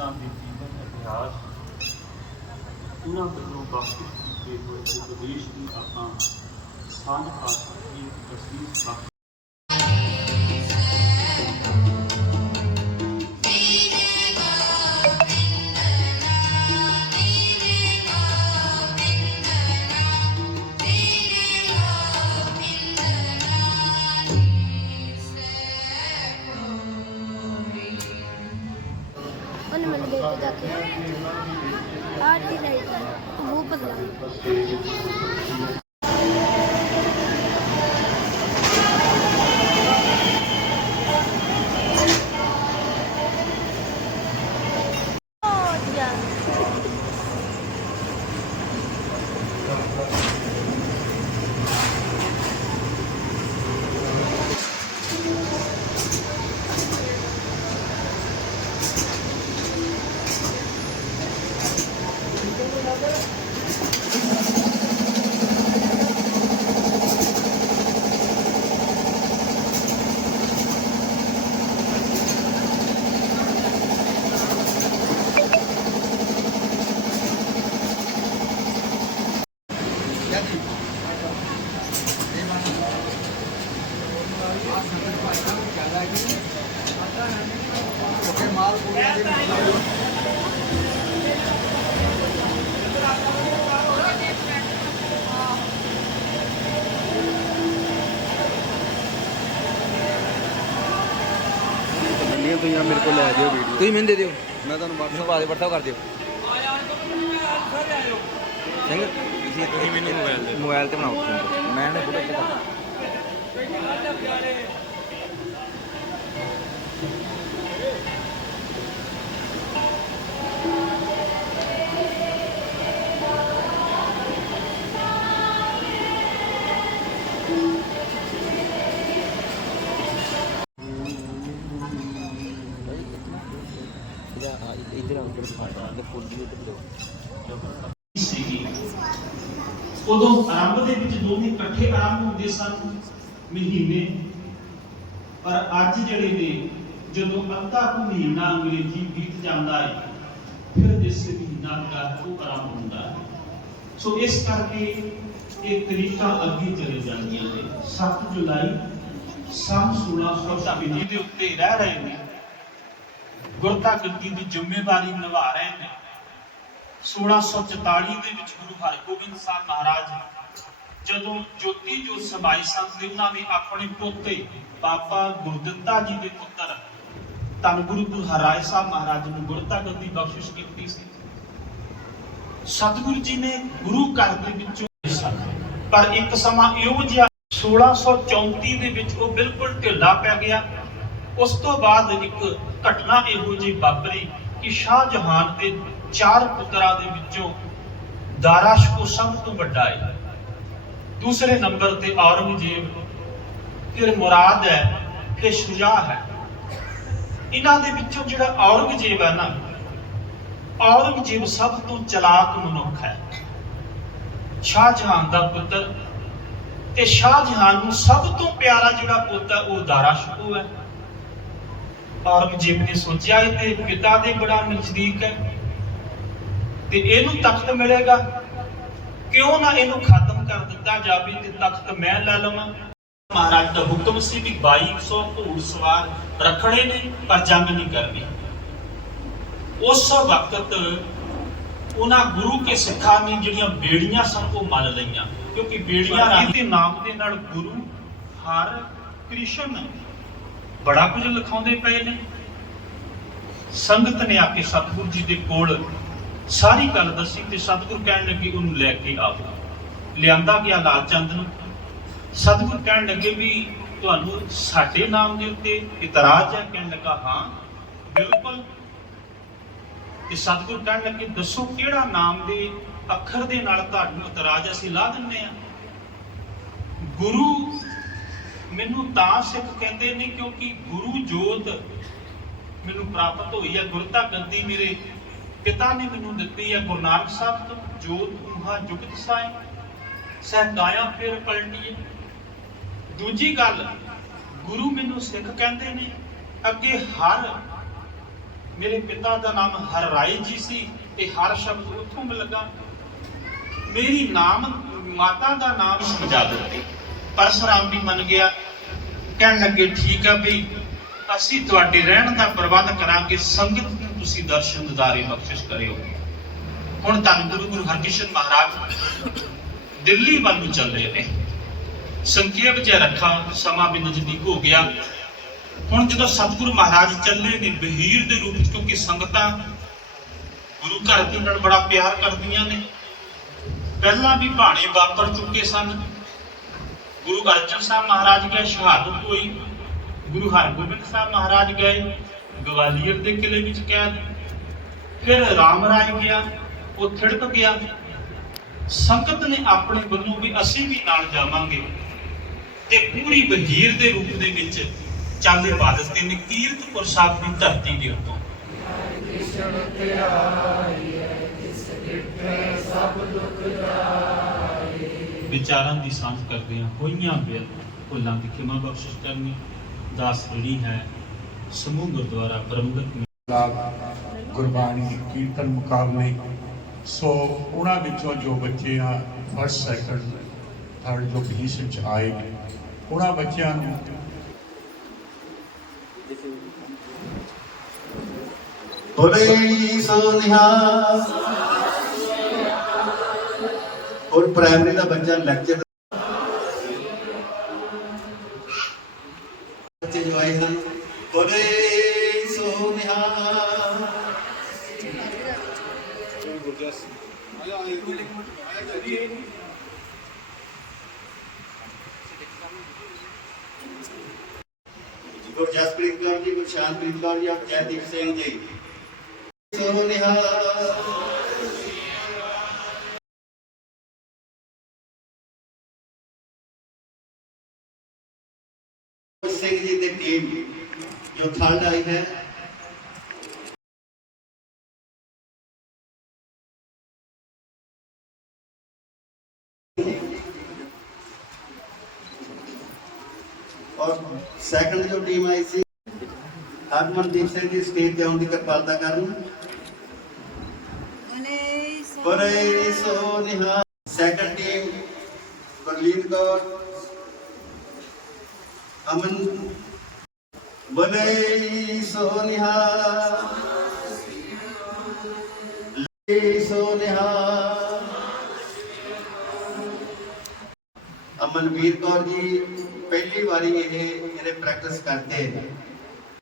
ਉਹਨਾਂ ਦੇ ਜੀਵਨ ਇਤਿਹਾਸ ਉਹਨਾਂ ਵੱਲੋਂ ਬਖਸ਼ਿਸ਼ ਕੀਤੇ ਹੋਏ ਉਪਦੇਸ਼ ਦੀ ਆਪਾਂ ਸਾਂਝ ਪਾ ਸਕੀਏ, ਤਸਵੀਰ ਬਖਸ਼ ਉਹਨੇ ਮੈਨੂੰ ਦੇਖ ਕੇ ਜਾ ਕੇ ਨਹੀਂ ਤੁਸੀਂ ਆ ਮੇਰੇ ਕੋਲ ਲੈ ਦਿਓ ਵੀਡੀਓ ਤੁਸੀਂ ਮੈਨੂੰ ਦੇ ਦਿਓ। ਮੈਂ ਤੁਹਾਨੂੰ WhatsApp ਪਾ ਦੇ WhatsApp ਕਰ ਦਿਓ। ਸਿੰਘ ਤੁਸੀਂ ਤੁਸੀਂ ਮੈਨੂੰ ਮੋਬਾਈਲ ਦੇ ਮੋਬਾਈਲ ਤੇ ਬਣਾਓ। ਮੈਂ ਨਾ ਫੋਟੋ ਇੱਥੇ ਕਰਦਾ ਇਧਰ ਆ ਕੇ ਫਾਟਾ ਤੇ ਫੁੱਲ ਦੀ ਉੱਤੇ ਸੀਗੀ ਉਦੋਂ ਆਰੰਭ ਦੇ ਵਿੱਚ ਦੋਵੇਂ ਇਕੱਠੇ ਆਰੰਭ ਹੁੰਦੇ ਸਨ, ਮਹੀਨੇ। ਪਰ ਅੱਜ ਜਿਹੜੇ ਨੇ, ਜਦੋਂ ਅੱਧਾ ਕੁ ਮਹੀਨਾ ਅੰਗਰੇਜ਼ੀ ਬੀਤ ਜਾਂਦਾ ਹੈ ਫਿਰ ਇਸ ਮਹੀਨਾ ਦਾ ਉਹ ਆਰੰਭ ਹੁੰਦਾ ਹੈ ਸੋ ਇਸ ਕਰਕੇ ਇਹ ਤਰੀਕਾ ਅੱਗੇ ਚਲੇ ਜਾਂਦੀਆਂ ਨੇ। 7 ਜੁਲਾਈ ਸੰਨ 1626 ਦੇ ਉੱਤੇ ਰਹਿ ਰਹੇ ਨੇ। ਗੁਰਤਾ ਗੱਦੀ ਦੀ ਜ਼ਿੰਮੇਵਾਰੀ ਨਿਭਾ ਰਹੇ ਨੇ। 1644 ਦੇ ਵਿੱਚ ਗੁਰੂ ਹਰਗੋਬਿੰਦ ਸਾਹਿਬ ਮਹਾਰਾਜ ਜਦੋਂ ਜੋਤੀ ਜੋਤ ਸਮਾਈ ਸਨ ਤੇ ਉਹਨਾਂ ਨੇ ਆਪਣੇ ਪੋਤੇ ਬਾਬਾ ਗੁਰਦਿੱਤਾ ਜੀ ਦੇ ਪੁੱਤਰ ਧੰਨ ਗੁਰੂ ਗੁਰੂ ਹਰਾਏ ਸਾਹਿਬ ਮਹਾਰਾਜ ਨੂੰ ਗੁਰਤਾ ਗੱਦੀ ਬਖਸ਼ਿਸ਼ ਕੀਤੀ ਸੀ। ਸਤਿਗੁਰੂ ਜੀ ਨੇ ਗੁਰੂ ਘਰ ਦੇ ਵਿੱਚੋਂ ਪਰ ਇੱਕ ਸਮਾਂ ਇਹੋ ਜਿਹਾ 1634 ਦੇ ਵਿੱਚ ਉਹ ਬਿਲਕੁਲ ਢਿੱਲਾ ਪੈ ਗਿਆ। ਉਸ ਤੋਂ ਬਾਅਦ ਇੱਕ ਘਟਨਾ ਇਹੋ ਜਿਹੀ ਵਾਪਰੀ ਕਿ ਸ਼ਾਹ ਜਹਾਨ ਦੇ ਚਾਰ ਪੁੱਤਰਾਂ ਦੇ ਵਿੱਚੋਂ ਦਾਰਾਸ਼ਕੋ ਸਭ ਤੋਂ ਵੱਡਾ ਹੈ। ਦੂਸਰੇ ਨੰਬਰ ਤੇ ਔਰੰਗਜ਼ੇਬ, ਫਿਰ ਮੁਰਾਦ ਹੈ, ਫਿਰ ਸ਼ੁਜਾ ਹੈ। ਇਹਨਾਂ ਦੇ ਵਿੱਚੋਂ ਜਿਹੜਾ ਔਰੰਗਜ਼ੇਬ ਹੈ ਨਾ, ਔਰੰਗਜ਼ੇਬ ਸਭ ਤੋਂ ਚਲਾਕ ਮਨੁੱਖ ਹੈ। ਸ਼ਾਹ ਜਹਾਨ ਦਾ ਪੁੱਤਰ ਤੇ ਸ਼ਾਹ ਜਹਾਨ ਨੂੰ ਸਭ ਤੋਂ ਪਿਆਰਾ ਜਿਹੜਾ ਪੁੱਤ ਹੈ, ਉਹ ਦਾਰਾਸ਼ਕੋ ਹੈ। ਔਰੰਗਜ਼ੇਬ ਨੇ ਸੋਚਿਆ ਇਹ ਤੇ ਪਿਤਾ ਦੇ ਬੜਾ ਨਜ਼ਦੀਕ ਹੈ। ਤੇ ਇਹਨੂੰ ਤਖਤ ਮਿਲੇਗਾ। ਕਿਉਂ ਨਾ ਇਹਨੂੰ ਖਤਮ ਕਰ ਦਿੱਤਾ ਜਾਵੇ ਤੇ ਤਖਤ ਮੈਂ ਲੈ ਲਵਾਂ। ਮਹਾਰਾਜ ਦਾ ਹੁਕਮ ਸੀ ਵੀ 2200 ਘੋੜ ਸਵਾਰ ਰੱਖਣੇ ਨੇ ਪਰ ਜੰਗ ਨਹੀਂ ਕਰਨੀ। ਉਸ ਵਕਤ ਉਹਨਾਂ ਗੁਰੂ ਕੇ ਸਿੱਖਾਂ ਨੇ ਜਿਹੜੀਆਂ ਬੇੜੀਆਂ ਸਨ ਉਹ ਮੰਨ ਲਈਆਂ। ਕਿਉਂਕਿ ਬੇੜੀਆਂ ਰਾਹੀਂ ਦੇ ਨਾਮ ਦੇ ਨਾਲ ਗੁਰੂ ਹਰ ਕ੍ਰਿਸ਼ਨ ਬੜਾ ਕੁਝ ਲਿਖਾਉਂਦੇ ਪਏ ਨੇ। ਸੰਗਤ ਨੇ ਆ ਕੇ ਸਤਿਗੁਰੂ ਜੀ ਦੇ ਕੋਲ ਸਾਰੀ ਗੱਲ ਦੱਸੀ ਤੇ ਸਤਿਗੁਰੂ ਕਹਿਣ ਲੱਗੇ ਉਹਨੂੰ ਲੈ ਕੇ ਆਓ। ਲਿਆਂਦਾ ਗਿਆ ਲਾਲ ਚੰਦ ਨੂੰ। ਸਤਿਗੁਰੂ ਕਹਿਣ ਲੱਗੇ ਵੀ ਤੁਹਾਨੂੰ ਸਾਡੇ ਨਾਮ ਦੇ ਉੱਤੇ ਇਤਰਾਜ਼ ਹੈ। ਕਹਿਣ ਲੱਗਾ, ਹਾਂ, ਬਿਲਕੁਲ। ਤੇ ਸਤਿਗੁਰੂ ਕਹਿਣ ਲੱਗੇ, ਦੱਸੋ ਕਿਹੜਾ ਨਾਮ ਦੇ ਅੱਖਰ ਦੇ ਨਾਲ ਤੁਹਾਨੂੰ ਇਤਰਾਜ਼ ਅਸੀਂ ਲਾ ਦਿੰਨੇ ਆ ਗੁਰੂ ਮੈਨੂੰ ਤਾਂ ਸਿੱਖ ਕਹਿੰਦੇ ਨੇ ਕਿਉਂਕਿ ਗੁਰੂ ਜੋਤ ਮੈਨੂੰ ਪ੍ਰਾਪਤ ਹੋਈ ਹੈ ਗੁਰਤਾ ਗੰਦੀ ਮੇਰੇ ਪਿਤਾ ਨੇ ਮੈਨੂੰ ਦਿੱਤੀ ਹੈ ਗੁਰੂ ਨਾਨਕ ਸਾਹਿਬ ਤੋਂ। ਜੋਤ ਮਹਾ ਜੁਗਤ ਸਾਈ ਸਹਿ ਫਿਰ ਪਲਟੀਏ। ਦੂਜੀ ਗੱਲ, ਗੁਰੂ ਮੈਨੂੰ ਸਿੱਖ ਕਹਿੰਦੇ ਨੇ, ਅੱਗੇ ਹਰ, ਮੇਰੇ ਪਿਤਾ ਦਾ ਨਾਮ ਹਰ ਰਾਏ ਜੀ ਸੀ ਤੇ ਹਰ ਸ਼ਬਦ ਉੱਥੋਂ ਮਿਲ ਮੇਰੀ ਨਾਮ, ਮਾਤਾ ਦਾ ਨਾਮ ਸਮਝਾ ਦਿੱਤੇ। ਪਰਸਰਾਮ ਵੀ ਮੰਨ ਗਿਆ। ਕਹਿਣ ਲੱਗੇ, ਠੀਕ ਆ ਬਈ, ਅਸੀਂ ਤੁਹਾਡੇ ਰਹਿਣ ਦਾ ਪ੍ਰਬੰਧ ਕਰਾਂਗੇ। ਸੰਗਤ ਨੂੰ ਤੁਸੀਂ ਦਰਸ਼ਨ ਦਿਦਾਰੇ ਬਖਸ਼ਿਸ਼ ਕਰਿਓ। ਹੁਣ ਧੰਨ ਗੁਰੂ ਗੁਰੂ ਹਰਕ੍ਰਿਸ਼ਨ ਮਹਾਰਾਜ ਦਿੱਲੀ ਵੱਲ ਨੂੰ ਚੱਲ ਨੇ। ਸੰਖੇਪ ਜਿਹਾ ਰੱਖਾ, ਸਮਾਂ ਵੀ ਨਜ਼ਦੀਕ ਹੋ ਗਿਆ। ਹੁਣ ਜਦੋਂ ਸਤਿਗੁਰੂ ਮਹਾਰਾਜ ਚੱਲੇ ਨੇ ਬਹੀਰ ਦੇ ਰੂਪ ਵਿੱਚ, ਕਿਉਂਕਿ ਸੰਗਤਾਂ ਗੁਰੂ ਘਰ ਦੇ ਨਾਲ ਬੜਾ ਪਿਆਰ ਕਰਦੀਆਂ ਨੇ। ਪਹਿਲਾਂ ਵੀ ਬਾਣੇ ਵਾਪਰ ਚੁੱਕੇ ਸਨ। ਗੁਰੂ ਅਰਜਨ ਸਾਹਿਬ ਮਹਾਰਾਜ ਗਏ, ਸ਼ਹਾਦਤ ਹੋਈ। ਗੁਰੂ ਹਰਗੋਬਿੰਦ ਸਾਹਿਬ ਮਹਾਰਾਜ ਗਏ, ਗਵਾਲੀਅਰ ਦੇ ਕਿਲੇ ਵਿੱਚ ਕੈਦ। ਫਿਰ ਰਾਮ ਰਾਏ ਗਿਆ, ਉਹ ਥਿੜਕ ਗਿਆ। ਸੰਗਤ ਨੇ ਆਪਣੇ ਵੱਲੋਂ ਵੀ ਅਸੀਂ ਵੀ ਨਾਲ ਜਾਵਾਂਗੇ। ਤੇ ਪੂਰੀ ਵਜ਼ੀਰ ਦੇ ਰੂਪ ਦੇ ਵਿੱਚ ਚੱਲ ਇਬਾਦਤ ਦੀ ਕੀਰਤਪੁਰ ਸਾਹਿਬ ਦੀ ਧਰਤੀ ਦੇ ਉੱਤੋਂ। ਵਿਚਾਰਾਂ ਦੀ ਸਾਂਝ ਕਰਦੇ ਹਾਂ ਹੋਈਆਂ ਬੇਲ ਭੁੱਲਾਂ ਦੀ ਖਿਮਾ ਬਖਸ਼ਿਸ਼ ਕਰਨੀ ਦਾਸ ਜਿਹੜੀ ਹੈ ਸਮੂਹ ਗੁਰਦੁਆਰਾ ਪ੍ਰਮੁੱਖ ਗੁਰਬਾਣੀ ਕੀਰਤਨ ਮੁਕਾਬਲੇ ਸੋ ਉਹਨਾਂ ਵਿੱਚੋਂ ਜੋ ਬੱਚੇ ਆ ਫਸਟ ਸੈਕੰਡ ਥਰਡ ਜੋ ਪੋਜੀਸ਼ਨ ਚ ਆਏ ਉਹਨਾਂ ਬੱਚਿਆਂ ਨੂੰ ਬੋਲੇ ਸੋ ਨਿਹਾਲ ਔਰ ਪ੍ਰਾਇਮਰੀ ਦਾ ਬੱਚਾ ਲੈਕਚਰ ਬੱਚੇ ਜੋ ਆਏ ਹਨ ਬੋਲੇ ਸੋ ਨਿਹਾਲ ਗੁਰਜਸਪ੍ਰੀਤ ਕੌਰ ਜੀ, ਗੁਰਸ਼ਾਨਪ੍ਰੀਤ ਕੌਰ ਜੀ, ਜੈਦੀਪ ਸਿੰਘ ਜੀ। ਸੋ ਨਿਹਾਲ ਸਿੰਘ ਜੀ ਦੀ ਟੀਮ ਜੋ ਥਰਡ ਆਈ ਹੈ ਔਰ ਸੈਕੰਡ ਜੋ ਟੀਮ ਆਈ ਸੀ ਹਰਮਨਦੀਪ ਸਿੰਘ ਜੀ ਸਟੇਜ ਤੇ ਆਉਣ ਦੀ ਕਿਰਪਾਲਤਾ ਕਰਨ ਬੜੇ ਸੋ ਨਿਹਾਲ ਸੈਕੰਡ ਟੀਮ ਗੁਰਲੀਨ ਕੌਰ ਅਮਨ ਬੜੇ ਸੋ ਲੈ ਸੋ ਅਮਨਵੀਰ ਕੌਰ ਜੀ ਪਹਿਲੀ ਵਾਰੀ ਇਹ ਇਹਨੇ ਪ੍ਰੈਕਟਿਸ ਕਰਦੇ